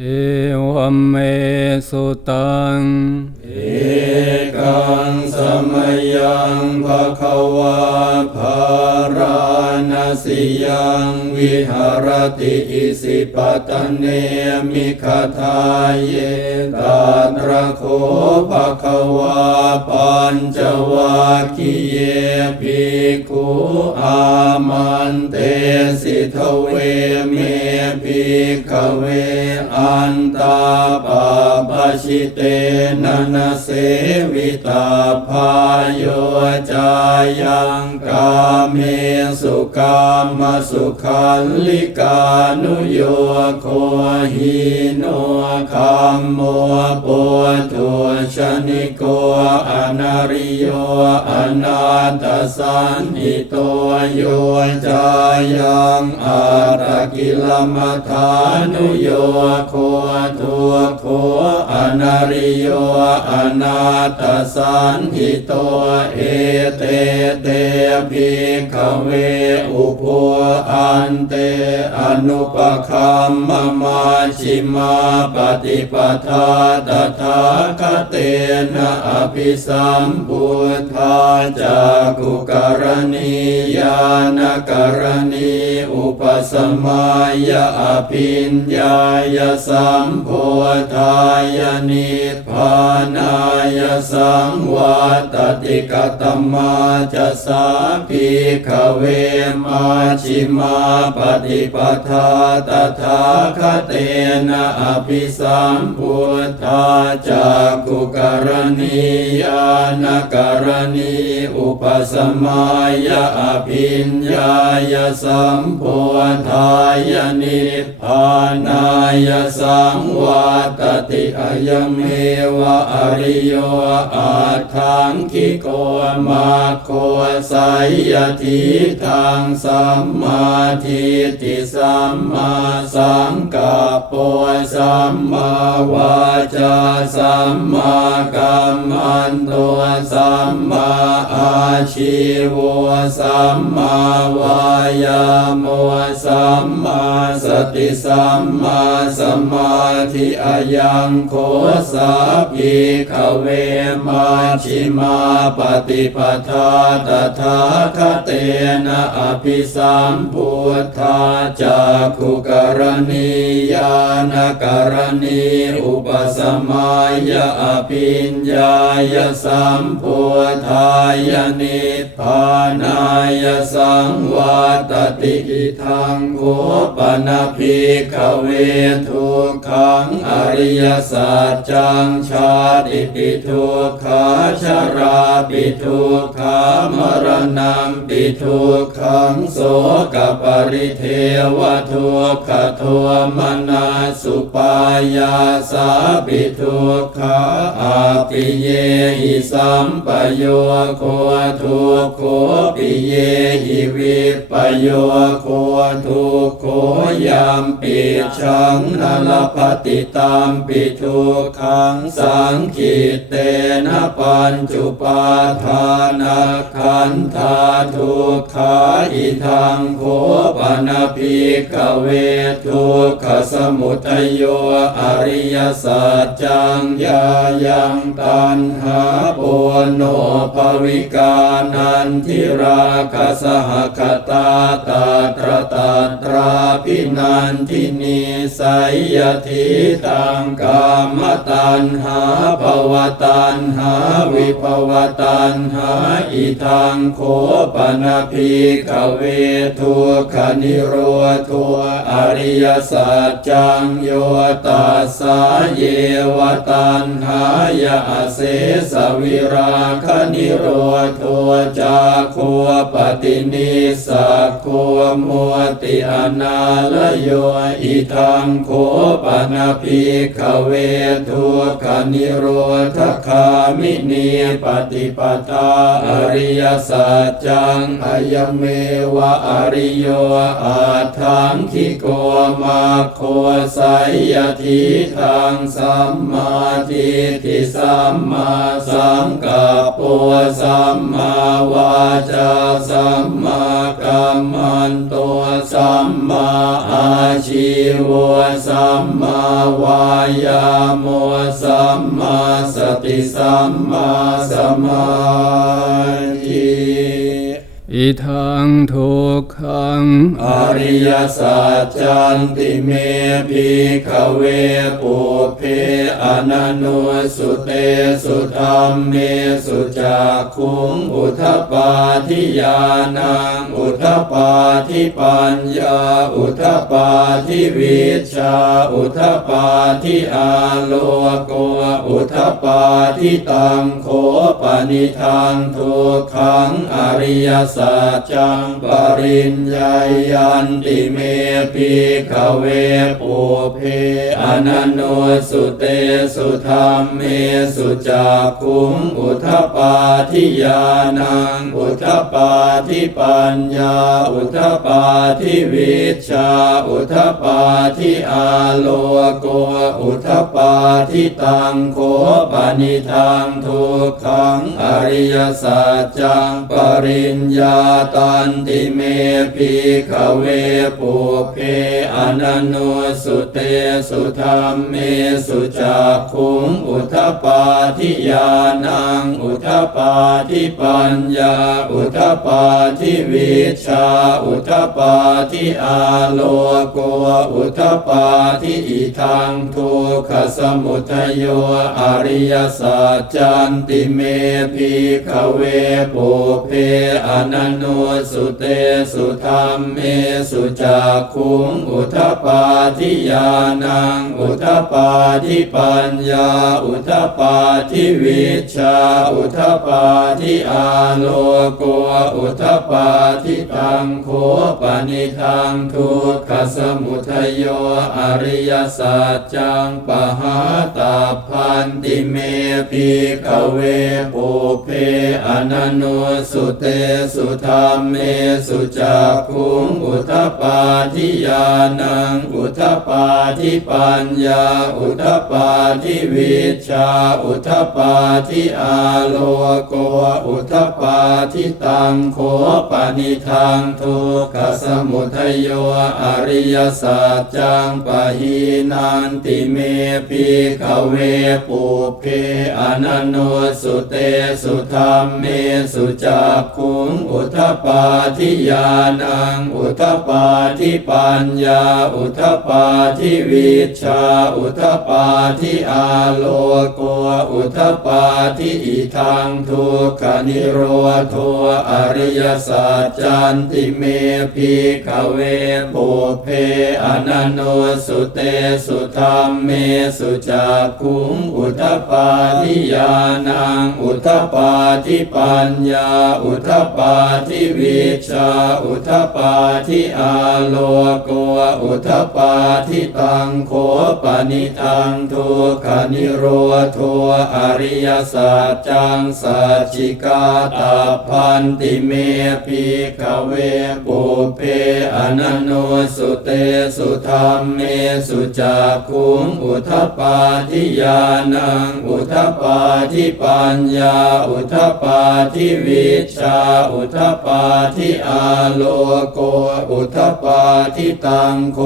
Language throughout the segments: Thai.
เอวัมเมสุตัง เอกังสมยังภะคะวาภาราณสิยัง วิหารติอิสิปตเนมิคทาเยตาตระโคภะควาปัญจวัคคีเยภิกขุอามันเตสิทเวเมภิกขเวอันตาปาปชิเตนะนะเสวิตาพายโยจายังกาเมสุกามสุขันลิกานุโยโคหิโนคัมโมปุถุชนิโกอนาริโยอนาตสันหิโตโยจายังอาตกิลมัทานุโยโคทุโคอนาริโยอนาตสันหิโตเอเตเตภิกขเวอุโพอันเตอนุปคัมมมาชิมาปฏิปทาตถาคเตนะอภิสัมพุทธาจากุกรณียานกรณีอุปสมัยะอภิญญายสัมโพธายนิพานายสังวัตติกตมาจะสาภิกเวมาชิมาปฏิปทาตถาคเตนะอภิสัมพุทธาจากุกรณียานกรณีอุปสมัยอภิญญายสัมโพธายนิพพานายสังวัตติอายเมวะอริโยอาทังคิโกมาโคไสยทิทางสัมมาทิฏฐิสัมมาสังกัปปะสัมมาวาจาสัมมากัมมันโตสัมมาอาชีวสัมมาวายาโมสัมมาสติสัมมาสมาธิอายังโคสาภิกเวมาชิมาปฏิปทาตถาคเตนะอภิสัมพุทธาจากขุกรณียานกรณีอุปสมัยอภิญญายสัมพุทธายนิพานายสังวัตติอิทังโคปนะภิกขเวทุกขังอริยสัจจังชาติปิทุกขาชราปิทุกขามรณะปิทุกขังโสกปริเทวทุกขโทมนาสุปายาสาปิทุกขาอาปิเยหิสัมปโยโคทุกโคปิเยหิวิปโยโคทุกโคยามปิชังนลปฏิตามปิทุกขังสังขิตเตนะปัญจุปาทานาขันธาทุกขาอิทังโคปนะภิกเวทุกขสมุทัยโยอริยสัจจังยายังตันหาปุโนภวิกานันทิราคสหคตาตาตรตาตราพินันทินีไสยทิตังกามตันหาภวตันหาวิภวตันหาอิทังโคปนะภิกเวทุกขนิโรธัวอริยสัจจังโยตัสสะเยวตันหายาเสสวิราคนิโรธัวจาโคปฏินิสักโคมัวติอนาลโยอิทังโคปนะภิกเวทุกขนิโรธคามินีปฏิปทาอริยสัจจังอายเมวะอริโยอาทังคิโกมาโคไสยทิทางสัมมาทิฏฐิสัมมาสังกัปปะสัมมาวาจาสัมมากัมมันโตสัมมาอาชีวะสัมมาวายาโมสัมมาสติสัมมาสมาธิ อิทังทุกขังอริยสัจจันติเมภิกขเวปุเพอนันโนสุเตสุธรรมเมสุจักขุงอุทปาทิยานังอุทปาทิปัญญาอุทปาทิวิชาอุทปาทิอาโลโกอุทปปาทิตังโคปนิทังทุกขังอริยสัจจังปริญญายันติเมปิขเวปุเพอนันโนสุเตสุธรรมเมสุจักคุงอุทปาทิยานังอุ ปปาทิปัญญา อุทปาทิวิชา อุทปาทิอาโลโก อุทปาทิตังโคปนิทังทุกขังอริยสัจจังปริญญาตันติเมปิขเวปุเพอนันโนสุเตสุธรรมเมสุจักขุงอุทปาทิยานัง อุทปปาทิปัญญาอุทปปาทิวิชา อุทปปาทิอาโลโกอุทปปาทิอิทังทุกขสมุทโยอริยสัจจันติเมภิกขเวปุเพอนันโนสุเตสุธรรมเมสุจักขุงอุทปปาทิยานัง อุทปปาทิปัญญา อุทปปาทิวิชา อุทปาทิอาโลโกอุทปปาทิตังโคปนิทังทุกขสมุทโยอริยสัจจังปหาตาพันติเมปิขเวปุเพอนันโนสุเตสุธรรมเมสุจักขุงอุทปปาทิยานังอุทปปาทิปัญญาอุทปปาทิวิชาอุทปปาทิอาโลโกอุทปปาทิตังโคปนิทังทุกขสมุทโยอริยสัจจังปะหีนันติเมปิขเวปุเพอนันโนสุเตสุธรรมเมสุจักขุงอุทปาทิยานังอุทปาทิปัญญาอุทปาทิวิชาอุทปาทิอาโลโกอุทปปาทิอิทังทุกขนิโรโทอริยสัจจันติเมภิกขเวปุเพอนันโนสุเตสุธรรมเมสุจักขุงอุทปาทิยานังอุทปาทิปัญญา อุทปาทิวิชา อุทปาทิอาโลโกอุทปาทิตังโคปนิทังทุกขนิโรโทอริยสัจจังสัจจิกาตาพันติเมภิกเวปุเพอนันโนสุเตสุธรรมเมสุจักุงอุทปาทิยานังอุทปาทิปัญญา อุทปาทิวิชา อุทปาทิอาโลโก อุทปาทิตังโค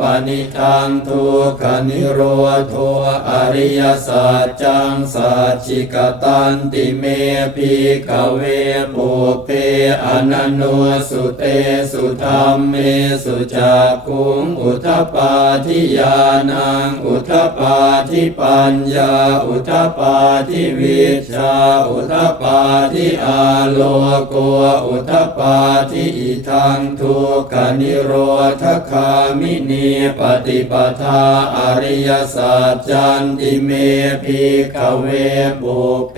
ปนิทังทุกนิโรโทอริยสัจจังสัจจิกตันติเมภิกเวปุเพอนันโนสุเตสุธรรมเมสุจักขุงอุทปาทิยานังอุทปาทิปัญญาอุทปาทิวิชาอุทปาทิอาโลโกอุทปาทิอิทังทุกขนิโรธคามินีปฏิปทาอริยสัจจันติเมภิกขเวปุเพ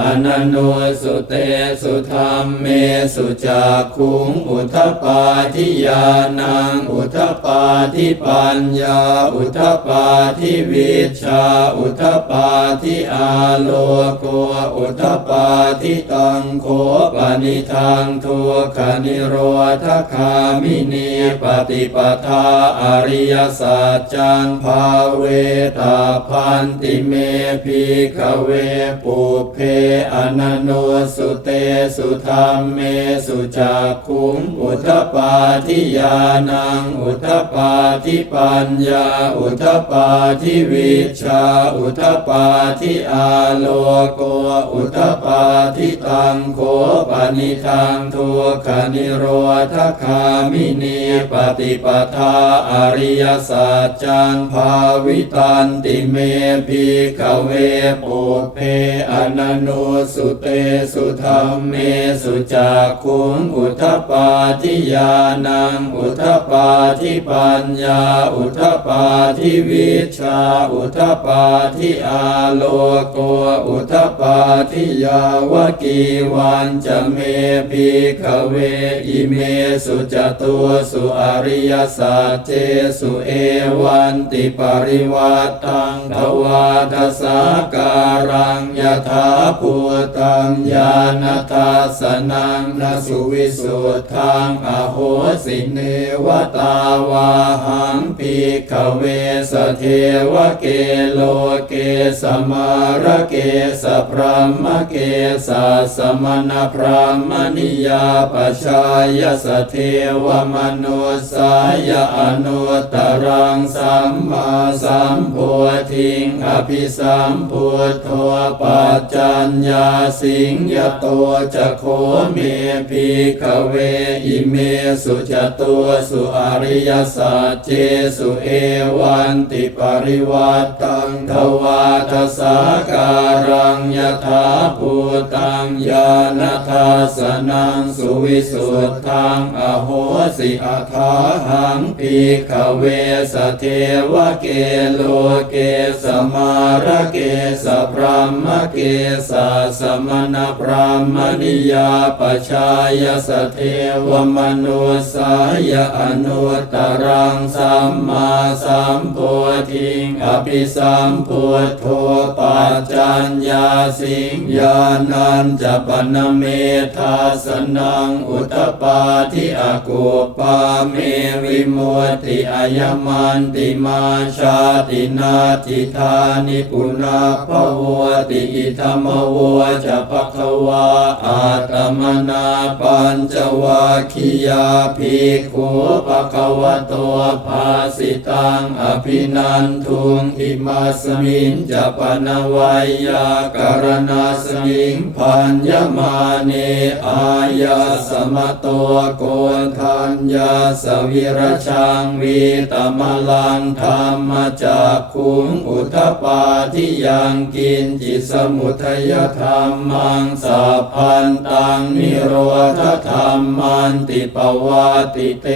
อนันโนสุเตสุธรรมเมสุจักขุงอุทปาทิยานังอุทปาทิปัญญา อุทปาทิวิชา อุทปาทิอาโลโกอุทปาทิตังโคปนิทัทังทุกขนิโรธคามินีปฏิปทาอริยสัจจังภาเวตาพันติเมพิขเวปุเพอนันโนสุเตสุธรรมเมสุจักขุงอุทปาทิยานัง อุทปาทิปัญญา อุทปาทิวิชา อุทปาทิอาโลโก อุทปาทิตังโคปนิทังทุกขนิโรธคามินีปฏิปทาอริยสัจจังภาวิตันติเมพิขเวปุเพอนันโนสุเตสุธรรมเมสุจักขุงอุทปาทิยานังอุทปาทิปัญญา อุทปาทิวิชา อุทปาทิอาโลโกอุทปาทิยาวกีวันจะเมพิขเวอิเมสุจตุสุอริยสัจเจสุเอวันติปริวัตตังทวาทสาการังยถาภูตังญาณทัสนังนสุวิสุทธังอโหสิเนวตาวาหังพิขเวสเทวเกโลเกสมาระเกสพรหมเกสสมณพรหมนิยาปชายสเทวมนุสายอนุตรังสัมมาสัมโพธิงอภิสัมพุทโธปัจจัญญาสิงยโตจะโคเมพิขเวอิเมสุจตัวสุอริยสัจเจสุเอวันติปริวัตตังทวาทสาการังยถาภูตังญาณทัสสนังสุวิสุทธังอโหสิอาทาหังพิขเวสเทวเกโลเกสมาระเกสพรหมเกสสมณพรหมนิยาปชายสเทวมนุสายอนุตรังสัมมาสัมโพธิงอภิสัมพุทโธปัจจัญญาสิงญานันจะปนเมธาสนังอุตตปาทิอากุปาเมวิมุตติอายมันติมาชาตินาทิธานิปุนาภวติอิธรรมวจะภควาอาตมนาปัญจวัคคียาภิกขุภควโตภาสิตังอภินันทุงอิมาสมิงจะปนวัยยาการณาสมิงพันยมาเนอายาสมโตโกนทัญญาสวิรชังวีตมลังธรรมจากคุงอุทปาทิยังกินจิตสมุทัยธรรมังสัพพันตังนิโรธธรรมันติปวาติเต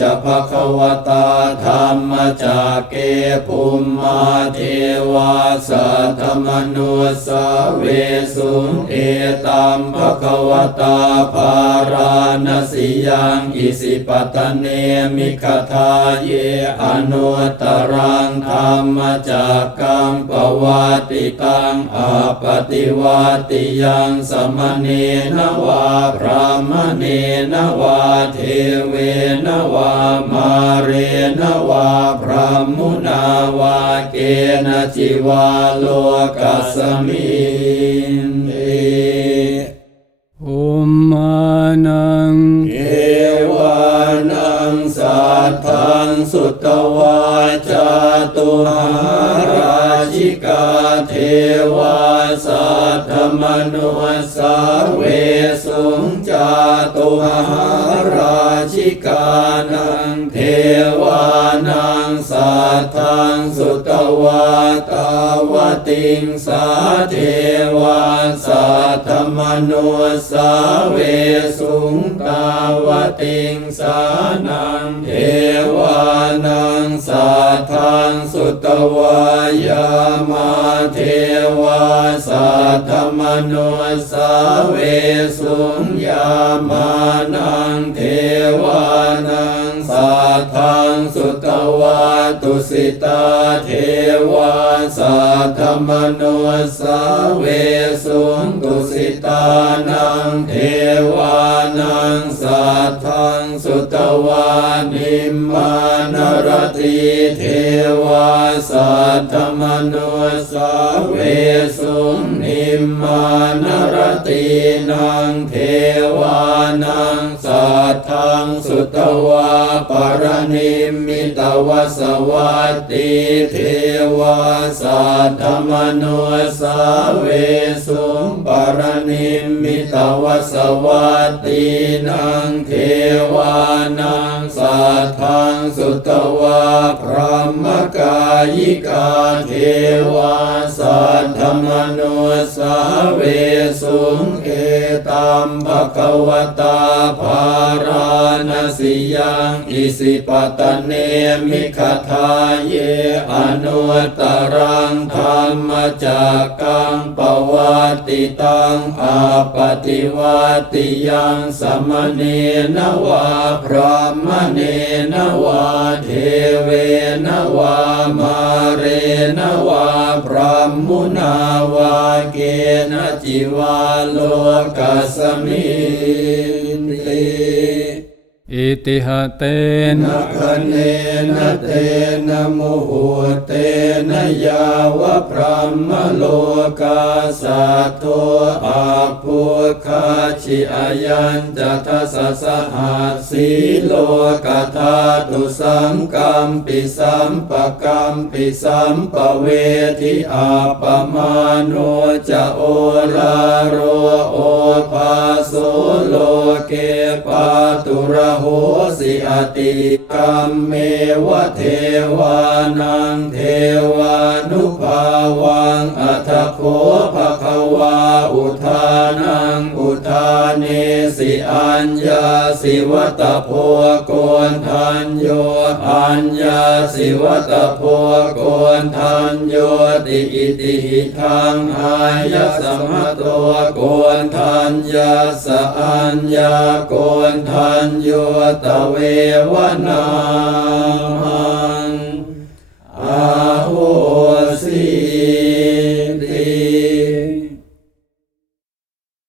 จะภควตาธรรมจากเกภุมมาเทวาสัธมนุสเวสุงเอตัมภควตาภาราณสิยังอิสิปตเนมิคทาเยอนุตรังธรรมจากกังปวัติตังอาปฏิวัติยังสมเนนวาพระมเนนวาเทเวนวามาเรนวาพระมุนาวาเกณจิวาโลกัสมินเออุมมานังเอวานังสัทธังสุตวาจาตุหาราชิกาเทวา ธมนุสาเวสุงจาตุหาราชิกานังเทวา สัทธังสุตวาตาวติงสาเทวาสัทธมนุสาเวสุงตาวติงสานังเทวานังสัทธังสุตวายามาเทวาสัทธมนุสาเวสุงยามานังเทวานังสัทธังสุตว ตุสิตาเทวาสัตธมโนสาเวสุงตุสิตานังเทวานังสัตทังสุตวานิมมานรติเทวาสัตธมโนสาเวสุง นิมมานรตินังเทวานังสัตทังสุตวาปรนิมมิตวสวัตติเทวาสัทธมโนสาเวสุงปรนิมมิตวสวัตตินังเทวานังสัตทังสุตวาพระมกายิกาเทวาสัทธมโนสาเวสุงเอตัมภะควตาภาราณสิยังอิสิปตเนมิขทาเยอนุตรังธรรมจักกังปวัติตังอาปฏิวัติยังสมเนนวาพระมเนนวาเทเวนวามาเรนวาพระมุนาวาเกณจิวาโลกัสมินติ อิติหะเตนะคเนนะเตนะโมโหเตนะยาวะพระมโลกาสัตโตอาภูคาชิอายันจะทัสสะหัสสีโลกธาตุสังกัมปิสัมปะกัมปิสัมปเวทิอาปมาโนจะโอลาโรโอภาโสโลเก ปาตุระโหสิอติกรรมเมวะเทวานังเทว นุภาวังอัทโคภะคะวาอุทานังอุทาเนสิอัญญาสิวัตโพโกนทันโยอัญญาสิวัตโพโกนทันโยติอิติหิทังอายะสมะโตโกนทันยาสะอัญญาโกนทันโยตเววนาหัง โอ